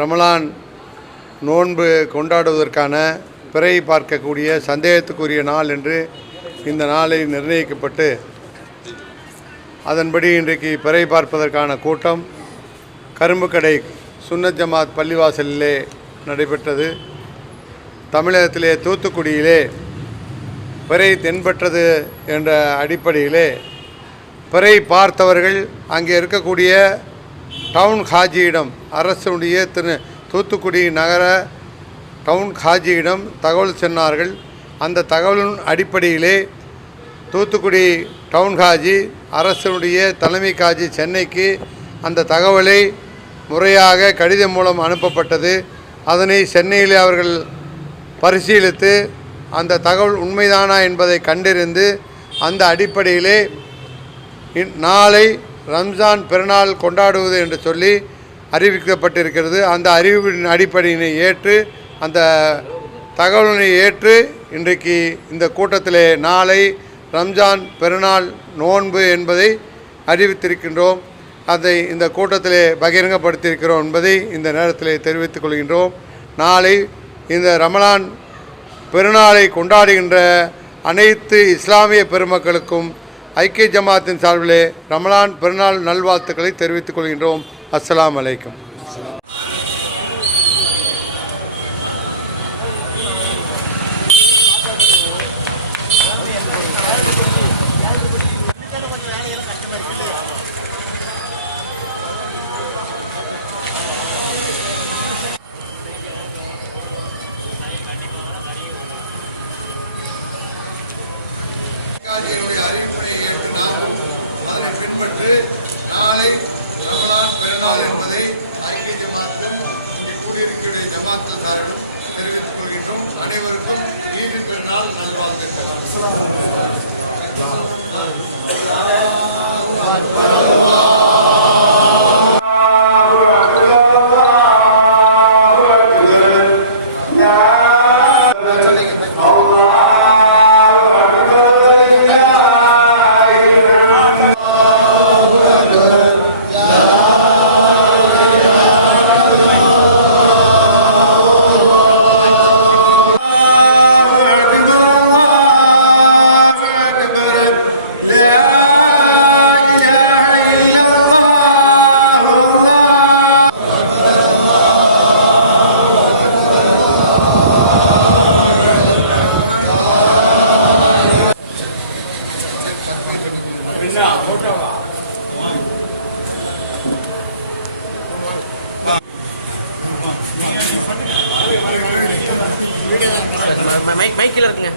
ரமலான் நோன்பு கொண்டாடுவதற்கான பிறை பார்க்கக்கூடிய சந்தேகத்துக்குரிய நாள் என்று இந்த நாளை நிர்ணயிக்கப்பட்டு அதன்படி இன்றைக்கு பிறை பார்ப்பதற்கான கூட்டம் கரும்புக்கடை சுன்னத் ஜமாத் பள்ளிவாசலிலே நடைபெற்றது. தமிழகத்திலே தூத்துக்குடியிலே பிறை தென்பட்டது என்ற அடிப்படையிலே பிறை பார்த்தவர்கள் அங்கே இருக்கக்கூடிய டவுன் ஹாஜியிடம், அரசுடைய தூத்துக்குடி நகர டவுன் ஹாஜியிடம் தகவல் சொன்னார்கள். அந்த தகவலின் அடிப்படையிலே தூத்துக்குடி டவுன் ஹாஜி, அரசுடைய தலைமை காஜி சென்னைக்கு அந்த தகவலை முறையாக கடிதம் மூலம் அனுப்பப்பட்டது. அதனை சென்னையிலே அவர்கள் பரிசீலித்து அந்த தகவல் உண்மைதானா என்பதை கண்டறிந்து அந்த அடிப்படையிலே நாளை ரம்ஜான் பெருநாள் கொண்டாடுவது என்று சொல்லி அறிவிக்கப்பட்டிருக்கிறது. அந்த அறிவிப்பின் அடிப்படையினை ஏற்று, அந்த தகவலினை ஏற்று இன்றைக்கு இந்த கூட்டத்திலே நாளை ரம்ஜான் பெருநாள் நோன்பு என்பதை அறிவித்திருக்கின்றோம். அதை இந்த கூட்டத்திலே பகிரங்கப்படுத்தியிருக்கிறோம் என்பதை இந்த நேரத்திலே தெரிவித்துக் கொள்கின்றோம். நாளை இந்த ரமலான் பெருநாளை கொண்டாடுகின்ற அனைத்து இஸ்லாமிய பெருமக்களுக்கும் ஐக்கிய ஜமாத்தின் சார்பிலே ரமலான் பெருநாள் நல்வாழ்த்துக்களை தெரிவித்துக் கொள்கின்றோம். அஸ்ஸலாமு அலைக்கும். பின்பற்று நாளை ரமலான் பெருநாள் என்பதை ஐக்கிய ஜமாத்தும் இங்கே கூடியிருக்கிற ஜமாத்தில் சார்பில் தெரிவித்துக் கொள்கின்றோம். அனைவருக்கும் ஈடு பெருநாள் நல்வாழ்த்துக்கள். மைக்கில் இருக்குங்க.